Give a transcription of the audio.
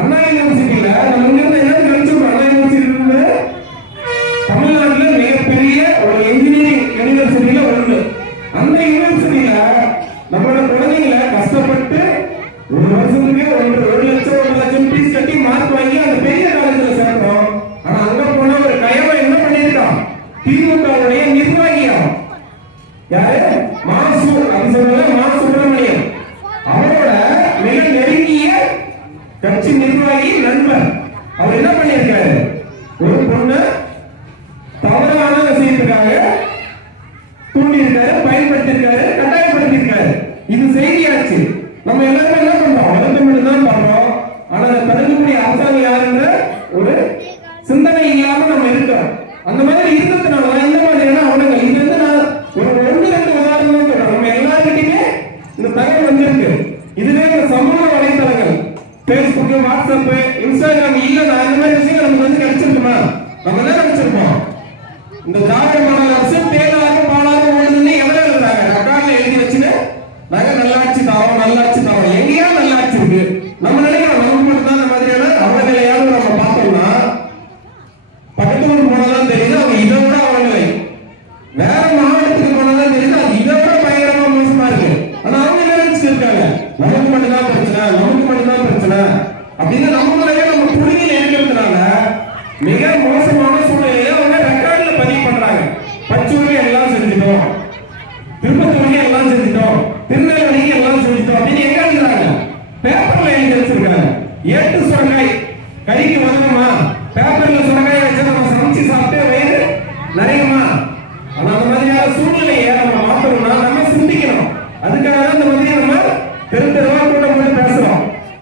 அண்ணா யூனிவர்சிட்டியில நம்ம இங்கிருந்து என்ன நினைச்சோம், அண்ணா யூனிவர்சிட்டி தமிழ்நாட்டுல மிகப்பெரிய ஒரு இன்ஜினியரிங் யூனிவர்சிட்டியில ஒண்ணு. அந்த யூனிவர்சிட்டியில நம்மளோட குழந்தைங்களை கஷ்டப்பட்டு ஒரு வருஷத்துக்கு 1 லட்சம் 1 லட்சம் ஃபீஸ் கட்டி மார்க் வாங்கி அந்த பெரிய காலேஜ்ல சேர்க்கிறோம். ஆனா அங்க போன ஒரு கையவன் என்ன பண்ணிருக்கான், திமுகவுடைய நிர்வாகியா யாரு, மாசு அப்படின்னு சொல்றாங்க, மா சுப்பிரமணியம் அவரோட மிக நெருங்கிய கட்சி நிர்வாகி நண்பர். அவர் என்ன பண்ணிருக்காரு, ஒரு பொண்ணு தவறான விஷயத்துக்காக தூண்டியிருக்காரு, பயன்படுத்திருக்காரு, கட்டாயப்படுத்திருக்காரு. இது செய்தியாச்சு. நம்ம எல்லாருமே என்ன பண்றோம், வருத்தம் தான் பண்றோம். ஆனா அதை தடுக்கக்கூடிய அரசாங்கம் யாருன்ற ஒரு சிந்தனை இல்லாம நம்ம இருக்கிறோம். அந்த மாதிரி இருந்ததுனால இந்த மாதிரியான அவலங்கள். இது வந்து நான் ஒரு 1-2 உதாரணம் சொல்றேன். நம்ம எல்லாருக்கிட்டையுமே இந்த தகவல் வந்திருக்கு. இதுவே இந்த சமூக வலைத்தளங்கள் Facebook, WhatsApp, Instagram இல்ல நான் இந்த மாதிரி விஷயங்கள் நமக்கு வந்து கிடைச்சிருக்குமா, நம்ம தான் கிடைச்சிருப்போம். இந்த திராவிட மாடல் அரசு தேனாக பாலாக ஓடுதுன்னு எவ்வளவு எழுதுறாங்க, ரெக்கார்ட்ல எழுதி வச்சுன்னு நாங்க நல்லாட்சி தாவோம் நல்லாட்சி தாவோம். எங்கேயா நல்லாட்சி இருக்கு? நம்ம நினைக்கிறோம் நமக்கு மட்டும் தான் இந்த மாதிரியான அவலங்களையாவது நம்ம பார்த்தோம்னா பக்கத்து ஊருக்கு போனதான் தெரியுது அவங்க இதை விட அவலங்களை, வேற மாவட்டத்துக்கு போனதான் தெரியுது அது இதை விட பயங்கரமா மோசமா இருக்கு. ஆனா அவங்க என்ன நினைச்சிட்டு இருக்காங்க, நமக்கு மட்டும்தான் பிரச்சனை, நமக்கு மட்டும்தான் பிரச்சனை அப்படின்னு நம்மளே நம்ம புரிதல் இருக்கிறதுனால மிக மோசமான சூழ்நிலையில அவங்க ரெக்கார்ட்ல பதிவு பண்றாங்க. பச்சூருக்கு எல்லாம் செஞ்சுட்டோம், திருப்பத்தூருக்கு எல்லாம் செஞ்சுட்டோம், திருநெல்வேலிக்கு எல்லாம் செஞ்சுட்டோம் அப்படின்னு எங்க எழுதுறாங்க, பேப்பர்ல எழுதி வச்சிருக்காங்க. 8 சுரக்காய் கைக்கு வருமா, பேப்பர்ல சுரக்காய்